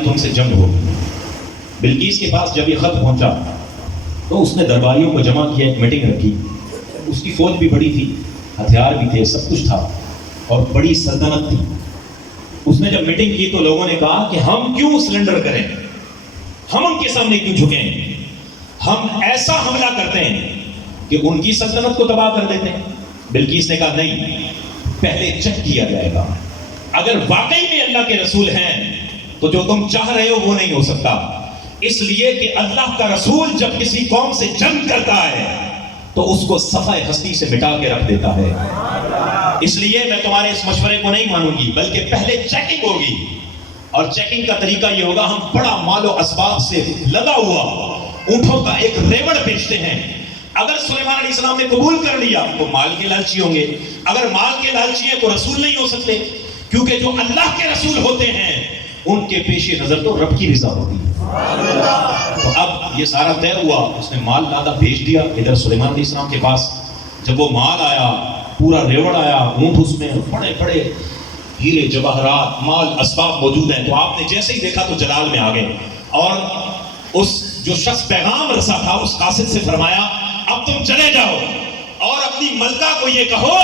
تم سے جنگ ہو۔ بلقیس کے پاس جب یہ خط پہنچا تو اس نے درباریوں کو جمع کیا، ایک میٹنگ رکھی۔ اس کی فوج بھی بڑی تھی، ہتھیار بھی تھے، سب کچھ تھا اور بڑی سلطنت تھی۔ اس نے جب میٹنگ کی تو لوگوں نے کہا کہ ہم کیوں سرنڈر کریں، ہم ان کے سامنے کیوں جھکیں، ہم ایسا حملہ کرتے ہیں کہ ان کی سلطنت کو تباہ کر دیتے ہیں۔ بلقیس نے کہا نہیں، پہلے چیک کیا جائے گا، اگر واقعی میں اللہ کے رسول ہیں تو جو تم چاہ رہے ہو وہ نہیں ہو سکتا، اس لیے کہ اللہ کا رسول جب کسی قوم سے جنگ کرتا ہے تو اس کو صفحہ ہستی سے مٹا کے رکھ دیتا ہے۔ اس لیے میں تمہارے اس مشورے کو نہیں مانوں گی، بلکہ پہلے چیکنگ ہوگی، اور چیکنگ کا طریقہ یہ ہوگا، ہم بڑا مال و اسباب سے لدا ہوا اونٹوں کا ایک ریوڑ بیچتے ہیں۔ اگر سلیمان علیہ السلام نے قبول کر لیا تو مال کے لالچی ہوں گے، اگر مال کے لالچی ہیں تو رسول نہیں ہو سکتے، کیونکہ جو اللہ کے رسول ہوتے ہیں ان کے پیش نظر تو رب کی رضا ہوتی ہے۔ تو اب یہ سارا طے ہوا، اس نے مال لادا بھیج دیا ادھر سلیمان علیہ السلام کے پاس۔ جب وہ مال آیا، پورا ریوڑ آیا، اونٹ اس میں بڑے بڑے ہیرے جواہرات مال اسباب موجود ہیں، تو آپ نے جیسے ہی دیکھا تو جلال میں آ گئے، اور اس جو شخص پیغام رسا تھا اس قاصد سے فرمایا اب تم چلے جاؤ اور اپنی ملکہ کو یہ کہو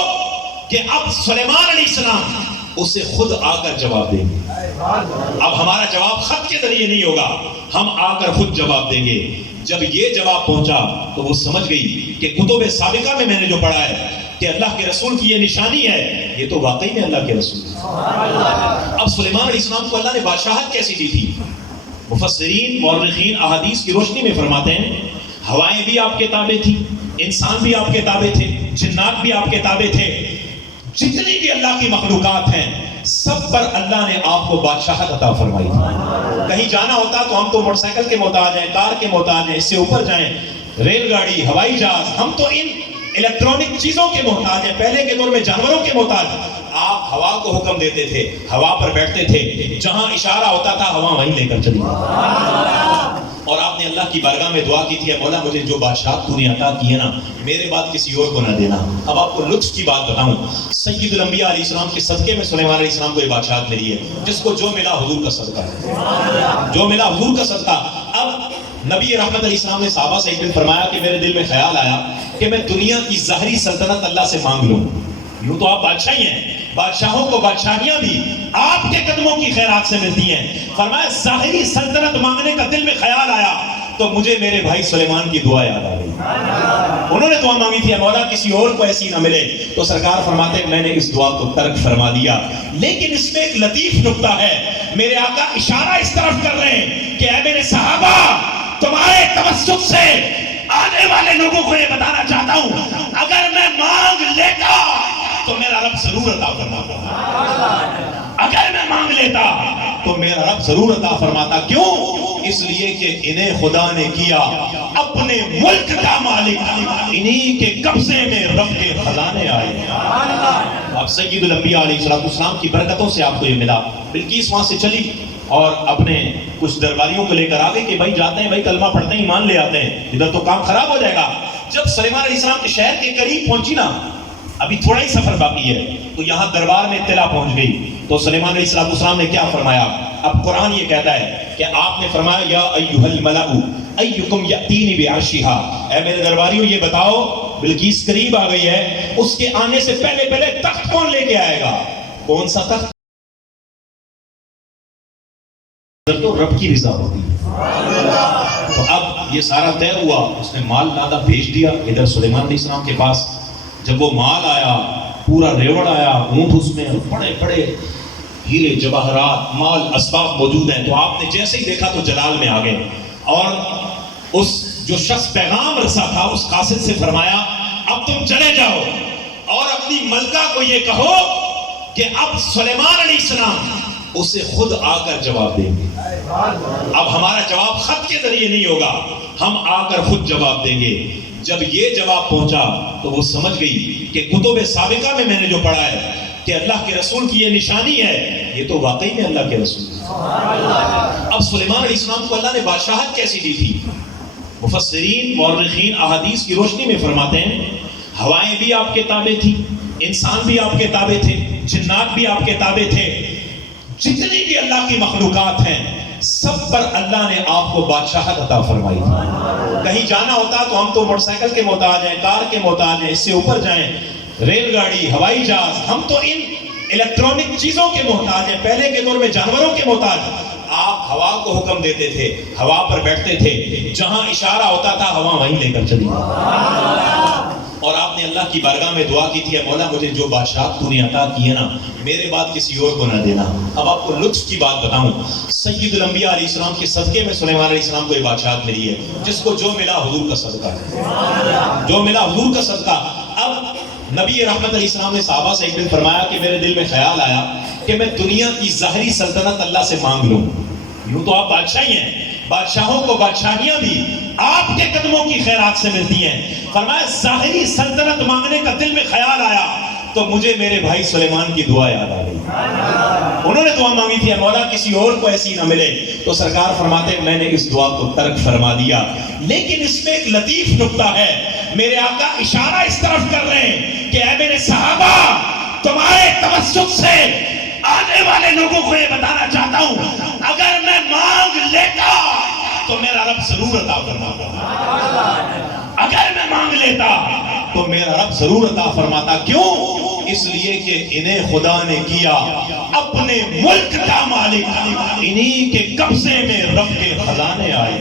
کہ اب سلیمان علیہ السلام اسے خود آ کر جواب دیں گے۔ اب ہمارا جواب خط کے ذریعے نہیں ہوگا، ہم آ کر خود جواب دیں گے۔ جب یہ جواب پہنچا تو وہ سمجھ گئی کہ کتب سابقہ میں نے جو پڑھا ہے کہ اللہ کے رسول کی یہ نشانی ہے، یہ تو واقعی میں اللہ کے رسول ہے۔ اب سلیمان علیہ السلام کو اللہ نے بادشاہت کیسی دی تھی؟ مفسرین مورخین احادیث کی روشنی میں فرماتے ہیں ہوائیں بھی آپ کے تابع تھی، انسان بھی آپ کے تابع تھے، جنات بھی آپ کے تابع تھے، جتنی بھی اللہ کی مخلوقات ہیں سب پر اللہ نے آپ کو بادشاہت عطا فرمائی تھی۔ کہیں جانا ہوتا تو ہم تو موٹر سائیکل کے محتاج ہیں، کار کے محتاج ہیں، اس سے اوپر جائیں ریل گاڑی، ہوائی جہاز، ہم تو ان الیکٹرانک چیزوں کے محتاج ہیں، پہلے کے دور میں جانوروں کے محتاج۔ آپ ہوا کو حکم دیتے تھے، ہوا پر بیٹھتے تھے، جہاں اشارہ ہوتا تھا ہوا وہیں لے کر چلی جاتی۔ اور آپ نے اللہ کی بارگاہ میں دعا کی تھی، مولا مجھے جو بادشاہت تو نے عطا کی ہے نا، میرے بعد کسی اور کو نہ دینا۔ اب آپ کو لطف کی بات بتاؤں، سید الانبیاء علیہ السلام کے صدقے میں سلیمان علیہ السلام کو یہ بادشاہت ملی ہے، جس کو جو ملا حضور کا صدقہ ہے، جو ملا حضور کا صدقہ۔ اب نبی رحمت علیہ السلام نے صحابہ سے ایک دن فرمایا کہ میرے دل میں خیال آیا کہ میں دنیا کی ظاہری سلطنت اللہ سے مانگ لوں، یوں تو آپ بادشاہ ہی ہیں، بادشاہوں کو بادشاہیاں بھی آپ کے قدموں کی خیرات سے ملتی ہیں۔ فرمایا ظاہری سلطنت مانگنے کا دل میں خیال آیا تو مجھے میرے بھائی سلیمان کی دعا یاد آ گئی۔ انہوں نے دعا مانگی تھی مولا کسی اور کو ایسی نہ ملے، تو سرکار فرماتے ہیں میں نے اس دعا کو ترک فرما دیا۔ لیکن اس میں ایک لطیف نکتہ ہے، میرے آقا اشارہ اس طرف کر رہے ہیں کہ اے میرے صحابہ، تمہارے توسط سے آنے والے لوگوں کو یہ بتانا چاہتا ہوں اگر میں مانگ لیتا تو میرا رب ضرور عطا فرماتا، اگر میں مانگ لیتا تو میرا رب ضرور عطا فرماتا۔ کیوں؟ اس لیے کہ انہیں خدا نے کیا اپنے ملک کا مالک، انہی کے قبضے میں رب کے خزانے آئے۔ اب سید الانبیاء علیہ السلام کی برکتوں سے آپ کو یہ ملا۔ بلقیس وہاں سے چلی اور اپنے کچھ درباریوں کو لے کر آ گئی کہ بھائی جاتے ہیں، بھائی کلمہ پڑھتے ہیں، ایمان لے آتے ہیں، ادھر تو کام خراب ہو جائے گا۔ جب سلیمان علیہ السلام کے شہر کے قریب پہنچی نا، ابھی تھوڑا ہی سفر باقی ہے، تو یہاں دربار میں اطلاع پہنچ گئی، تو سلیمان علیہ السلام نے کیا فرمایا؟ اب قرآن یہ کہتا ہے کہ آپ نے فرمایا یا ایھا الملأ ایکم یأتینی بعرشھا، اے میرے درباریوں یہ بتاؤ بلقیس قریب آ گئی ہے، اس کے آنے سے پہلے پہلے تخت کون لے کے آئے گا؟ کون سا تخت؟ تو رب کی رضا ہوتی ہے۔ تو اب یہ سارا طے ہوا، اس نے مال لادا بھیج دیا ادھر سلیمان علیہ السلام کے پاس۔ جب وہ مال آیا، پورا ریوڑ آیا، اونٹ اس میں بڑے بڑے ہیرے جواہرات مال اسباب موجود ہیں، تو آپ نے جیسے ہی دیکھا تو جلال میں آ گئے، اور اس جو شخص پیغام رسا تھا اس قاصد سے فرمایا اب تم چلے جاؤ اور اپنی ملکہ کو یہ کہو کہ اب سلیمان علیہ السلام اسے خود آ کر جواب دیں گے۔ اب ہمارا جواب خط کے ذریعے نہیں ہوگا، ہم آ کر خود جواب دیں گے۔ جب یہ جواب پہنچا تو وہ سمجھ گئی کہ کتب سابقہ میں نے جو پڑھا ہے کہ اللہ کے رسول کی یہ نشانی ہے، یہ تو واقعی میں اللہ کے رسول ہے۔ اب سلیمان علیہ السلام کو اللہ نے بادشاہت کیسی دی تھی؟ مفسرین مورخین احادیث کی روشنی میں فرماتے ہیں ہوائیں بھی آپ کے تابع تھی، انسان بھی آپ کے تابع تھے، جنات بھی آپ کے تابع تھے، جتنی بھی اللہ کی مخلوقات ہیں سب پر اللہ نے آپ کو بادشاہت عطا فرمائی تھی. کہیں جانا ہوتا تو ہم تو موٹر سائیکل کے محتاج ہیں, کار کے محتاج ہیں, اس سے اوپر جائیں, ریل گاڑی, ہوائی جہاز, ہم تو ان الیکٹرانک چیزوں کے محتاج ہیں. پہلے کے دور میں جانوروں کے محتاج. آپ ہوا کو حکم دیتے تھے, ہوا پر بیٹھتے تھے, جہاں اشارہ ہوتا تھا ہوا وہیں لے کر چلی. اور آپ نے اللہ کی بارگاہ میں دعا کی تھی, اے مولا مجھے جو بادشاہت تو نے عطا کی ہے نا, میرے بعد کسی اور کو نہ دینا. اب آپ کو لطف کی بات بتاؤں, سید الانبیاء علیہ السلام کے صدقے میں سلیمان علیہ السلام کو یہ بادشاہت ملی ہے, جس کو جو ملا حضور کا صدقہ ہے, جو ملا حضور کا صدقہ. اب نبی رحمت علیہ السلام نے صحابہ سے ایک دن فرمایا کہ میرے دل میں خیال آیا کہ میں دنیا کی ظاہری سلطنت اللہ سے مانگ لوں. یوں تو آپ بادشاہ ہی ہیں, بادشاہوں کو بادشاہیاں بھی آپ کے قدموں کی خیرات سے ملتی ہیں. فرمایا ظاہری سلطنت مانگنے کا دل میں خیال آیا تو مجھے میرے بھائی سلیمان کی دعا یاد آ گئی. انہوں نے دعا مانگی تھی, مولا کسی اور کو ایسی نہ ملے. تو سرکار فرماتے ہیں میں نے اس دعا کو ترک فرما دیا. لیکن اس میں ایک لطیف نکتہ ہے. میرے آقا اشارہ اس طرف کر رہے ہیں کہ اے میرے صحابہ, تمہارے توسط سے آنے والے لوگوں کو یہ بتانا چاہتا ہوں, اگر میں مانگ لیتا تو میرا رب ضرور عطا فرماتا. اگر میں مانگ لیتا تو میرا رب ضرور عطا فرماتا. کیوں؟ اس لیے کہ انہیں خدا نے کیا اپنے ملک کا مالک, انہی کے قبضے میں رب کے خزانے آئے.